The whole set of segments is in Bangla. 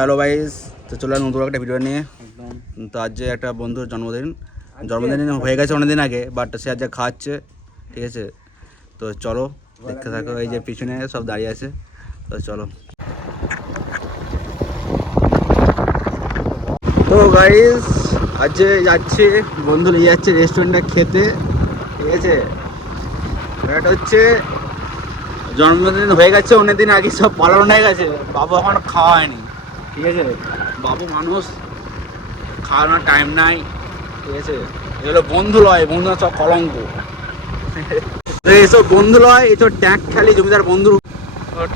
হ্যালো গাইস, তো চলে আসলাম নতুন একটা ভিডিও নিয়ে। তো আজ যে একটা বন্ধুর জন্মদিন হয়ে গেছে অনেকদিন আগে, বাট সে আজ খাওয়াচ্ছে, ঠিক আছে? তো চলো দেখতে থাকো, এই যে পিছনে সব দাঁড়িয়ে আছে, তো চলো। তো গাইস আজ যাচ্ছে বন্ধু নিয়ে যাচ্ছে রেস্টুরেন্টে খেতে, ঠিক আছে? এটা হচ্ছে জন্মদিন হয়ে গেছে অনেকদিন আগে, সব পালন হয়ে গেছে, বাবু এখন খাওয়া হয়নি, ঠিক আছে? বাবু মানুষ খাওয়ানোর টাইম নাই, ঠিক আছে? এগুলো বন্ধু লয়, বন্ধু সব কলঙ্ক। তো এইসব বন্ধু লয়, এইসব ট্যাগ খেলি জমিদার বন্ধু,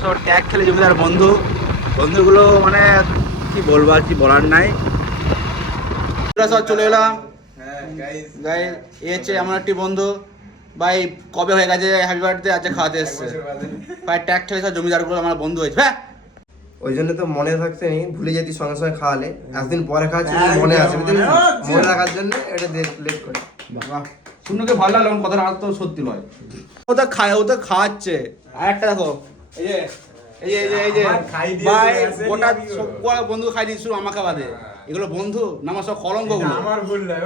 সব ট্যাগ খেলি জমিদার বন্ধু। বন্ধুগুলো মানে কি বলবো, আর কি বলার নাই। সব চলে এলাম গাইস, এ হচ্ছে এমন একটি বন্ধু ভাই, কবে হয়ে গেছে হ্যাপি বার্থডে, আজকে খাওয়াতে এসছে ভাই। ট্যাগ খেলে সব জমিদারগুলো আমার বন্ধু হয়েছে। হ্যাঁ, ওই জন্য তো মনে থাকছে নি, ভুলে যেতি সঙ্গে সঙ্গে খাওয়ালে, একদিন পরে খাওয়াচ্ছি মনে আছে, মনে রাখার জন্য এটা লেট করে। বাবা শুনুকে ভালো লাগলো, কথাটা আর তো সত্যি নয়। ও তো খাওয়াচ্ছে। আর একটা দেখো, এই যে ভাই গোটা সব বন্ধু খাই দিয়েছিল আমাকে বাদে। এগুলো বন্ধু না, আমার সব কলঙ্ক,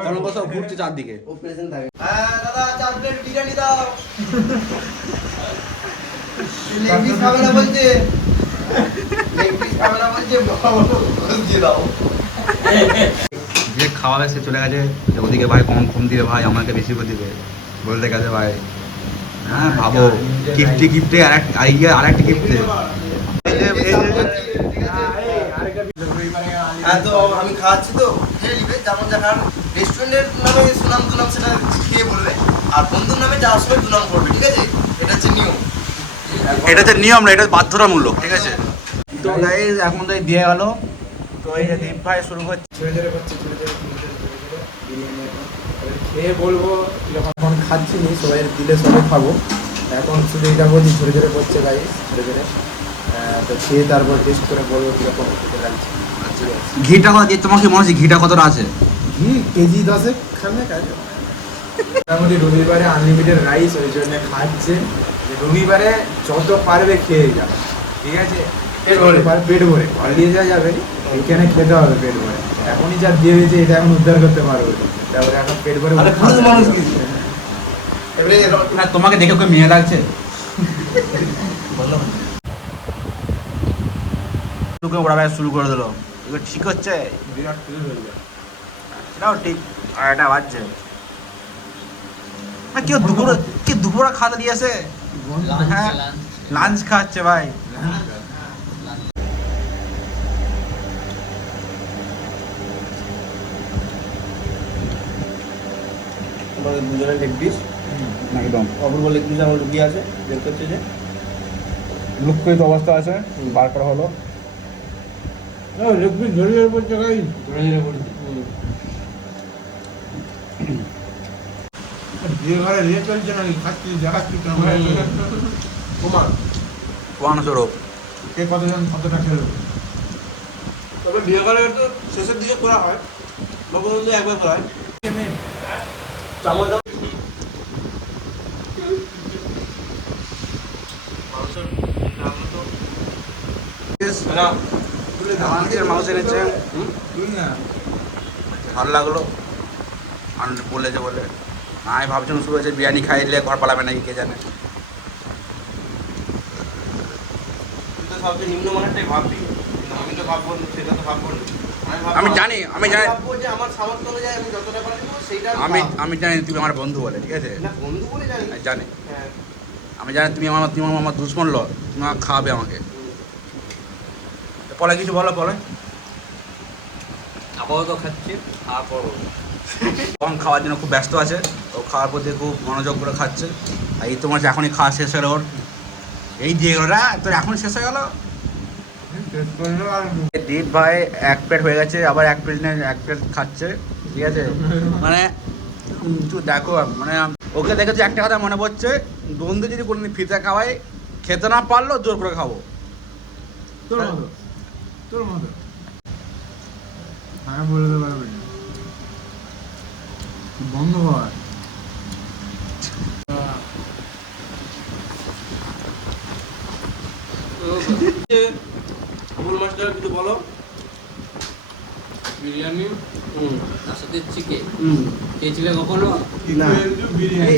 কলঙ্ক সব ঘুরছে চারদিকে। ও প্রেজেন্ট থাকে। হ্যাঁ দাদা, 4 প্লেট বিরিয়ানি দাও। লেগ পিস খাবে না বলছে, লেগ পিস খাবে না বলছে, দিয়ে দাও। যে খাওয়াবে সে চলে গেছে, ওদিকে ভাই কম দিবে ভাই, আমাকে বেশি করে দিবে বলতে গেছে ভাই। হ্যাঁ ভাবো, গিফটে আরেকটা গিফটে। হ্যাঁ তো আমি খাওয়াচ্ছি তো, খেয়ে নিবে যেমন যা, কারণ রেস্টুরেন্টের নামে সুনাম দুনাম সেটা খেয়ে বলবে, আর বন্ধুর নামে যাওয়ার সময় দুনাম করবে, ঠিক আছে? এটা হচ্ছে নিয়ম, এটা হচ্ছে নিয়ম না, এটা বাধ্যতামূলক, ঠিক আছে? তো গাইস এখন তো দিয়ে গেল, তো এই যে দীপ ভাই শুরু করছে। খেয়ে বলবো, যখন খাচ্ছি নি সবাই দিলে সবাই খাবো, এখন শুধু এটা বলছি ঝরে ঝরে পড়ছে গাই, ঝরে ঝরে। তো খেয়ে তারপর টেস্ট করে বলবো কীরকম খেতে লাগছে। ঘিটা কত দিয়ে, তোমার কি মনে হচ্ছে ঘিটা কতটা আছে? ঘি কেজি 10 খাবে কাজে। মোটামুটি রবিবারে আনলিমিটেড রাইস, ওই জন্য খাচ্ছে যে রবিবারে যত পারবে খেয়ে যাবে, ঠিক আছে? পেট ভরে ঘর দিয়ে যাওয়া যাবে, এইখানে খেতে হবে পেট ভরে। এখনই যা দিয়ে দিয়েছে এটা এখন উদ্ধার করতে পারবে, তারপরে এখন পেট ভরে না তোমাকে দেখে ওকে মেয়ে লাগছে, তোকে ওরা ভাই শুরু করে দিলো, এগুলো ঠিক হচ্ছে? বিরাট ফিল হয়ে যায়। এটাও ঠিক, আর এটা বাজছে না। দুপুরে খাওয়া দিয়েছে, হ্যাঁ লাঞ্চ খাচ্ছে ভাই। দুজনের লেগ পিস একদম অপূর্ব লেগ পিস আমার লুকিয়ে আছে, দেখতে হচ্ছে যে লুকিত অবস্থা আছে, বার করা হলো। লেগপিস ধরে ধরে পড়ছে গাই, ধরে ধরে পড়ছে। বিয়ে ঘরে রিয়ে চলছে নাকি, খাচ্ছি দেখাচ্ছি তোমার ওয়ান স্বরূপ। কে কতজন কতটা খেলো। তবে বিয়ে ঘরে তো শেষের দিকে করা হয়, বঙ্গবন্ধু একবার করা হয়। চামচ মাংস এনেছে, ভালো লাগলো, আনন্দ বলেছে বলে। আমি ভাবছিলাম শুরু হয়েছে বিরিয়ানি খাইলে ঘর পালাবে নাকি, কে জানে। তুই তো সবচেয়ে নিম্নমানেরটাই ভাববি, আমি তো ভাববো সেটা তো ভাববো না। আমি জানি ভাববো যে আমার সামর্থ্য অনুযায়ী আমি যতটা পারি সেইটা আমি জানি তুমি আমার বন্ধু বলে, ঠিক আছে? না, বন্ধু বলে জানি। জানি, হ্যাঁ, আমি জানি তুমি আমার দুশ্মন লো, তুমি আমাকে খাওয়াবে আমাকে। পরে কিছু বলো, পরে আপাতত খাচ্ছি, খাওয়া করবো। তখন খাওয়ার জন্য খুব ব্যস্ত আছে, ও খাওয়ার প্রতি খুব মনোযোগ করে খাচ্ছে। আর এই তোমার যে এখনই খাওয়া শেষ হলো ওর, এই দিয়ে গেল রা, তোর এখনই শেষ হয়ে গেল। দীপ ভাই 1 প্লেট হয়ে গেছে, আবার 1 প্লেট খাচ্ছে, ঠিক আছে? মানে তুই দেখো, মানে ওকে দেখেছি একটা কথা মনে পড়ছে, বন্ধু যদি কোনোদিন ফিতে খাওয়াই, খেতে না পারলো জোর করে খাবো। তোর মতো, তোর মতো হ্যাঁ বলে দিতে পারবে না, বন্ধ হয়। ভুল মাস্টার কিছু বলো। বিরিয়ানি তার সাথে চিকেন খেয়েছিলে কখনো? না বিরিয়ানি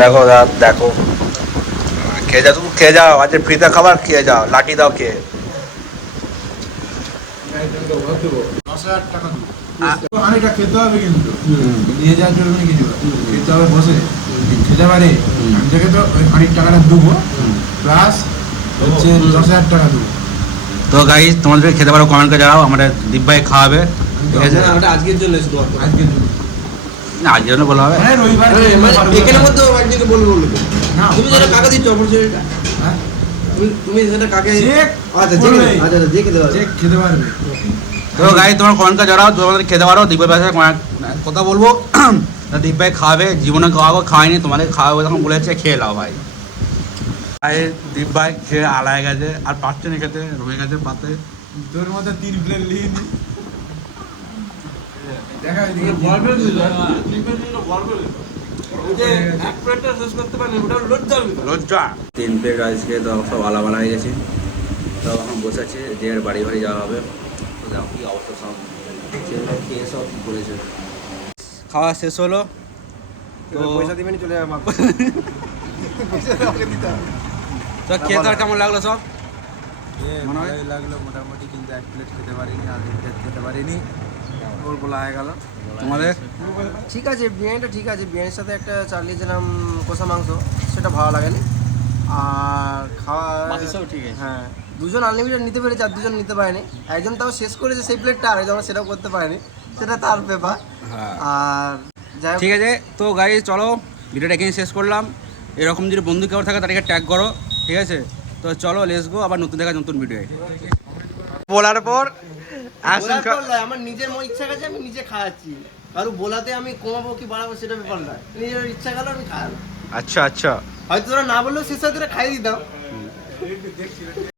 দেখো দেখো খেয়ে যাও, তুমি খেয়ে যাও, আজকে ফ্রিতে খাবার খেয়ে যাও, লাঠি দাও খেয়ে। 10,000 টাকা দেবো অনেকটা খেতে হবে, কিন্তু নিয়ে যাওয়া চলবে না কিছু, খেতে হবে বসে খেতে পারে। আমি তোকে তো ওই 5 টাকাটা দেবো প্লাস হচ্ছে 10,000 টাকা দেবো। তো গাইস তোমাদের খেতে পারো, কমেন্ট করে জানাও, আমাদের দীপ ভাই খাওয়াবে, ঠিক আছে? ওটা আজকের জন্য শুধু আজকে দেবো। না আজকের জন্য বলা হবে। মানে রবিবার এখানের মধ্যে একজনকে বলবো না, তুমি যেটা কাকে দিচ্ছ অপরচুনিটিটা, হ্যাঁ? তুমি যেটা কাকে চেক আচ্ছা করবে। আচ্ছা যে খেতে পারবে চেক খেতে পারবে। তো গাইস তোমার কমেন্ট করে জানাও, তোমাদের খেতে পারো। দীপ ভাই সাথে কথা বলবো, দীপ ভাই খাওয়াবে, জীবনে খাওয়াবো, খাওয়াইনি, তোমাদের খাওয়াবো যখন বলেছে খেয়ে নাও ভাই। ভাই দীপ ভাই খেয়ে আলায় গেছে, আর পাচ্ছে না খেতে, রয়ে গেছে পাতে। তোর মতো 3 প্লেট নিয়ে নি। দেখা এদিকে লজ্জা 3 প্লেট রাইস খেয়ে তো সব আলাদা হয়ে গেছে। তো এখন বসে আছে, যে বাড়ি বাড়ি যাওয়া হবে। তো দেখো কি অবস্থা, সব খেয়ে সব করেছে। খাওয়া শেষ হলো, তো পয়সা দিবেন চলে যাবে পয়সা আমাকে দিতে হবে। তো খেয়ে তার কেমন লাগলো সব? মনে হয়? ভালোই লাগলো মোটামুটি, কিন্তু 1 প্লেট খেতে পারিনি, আনলিমিটেড খেতে পারিনি, ওর বলা হয়ে গেল। তোমাদের ঠিক আছে, বিরিয়ানিটা ঠিক আছে, বিরিয়ানির সাথে একটা চালিয়েছিলাম কষা মাংস, সেটা ভালো লাগেনি। আর খাওয়া ঠিক আছে। হ্যাঁ, দুজন আনলিমিটেড নিতে পেরেছে আর দুজন নিতে পারেনি। একজন তাও শেষ করেছে সেই প্লেটটা, আর একজন সেটাও করতে পারেনি, সেটা তার ব্যাপার। হ্যাঁ আর যাই হোক, ঠিক আছে। তো গাইস চলো ভিডিওটা এখানে শেষ করলাম। এরকম যদি বন্ধু কেউ থাকে তাদেরকে ট্যাগ করো, ঠিক আছে? তো চলো লেটস গো, আবার নতুন দেখা নতুন ভিডিও বলার পর বলার পর নয়, আমার নিজের মন ইচ্ছা গেছে, আমি নিজে খাওয়াচ্ছি। কারো বলাতে আমি কমাবো কি বাড়াবো সেটা ব্যাপার না, নিজের ইচ্ছা গেল আমি খাওয়াবো। আচ্ছা আচ্ছা হয়তো তোরা না বললেও শেষ হয় তোরা খাইয়ে দিতাম।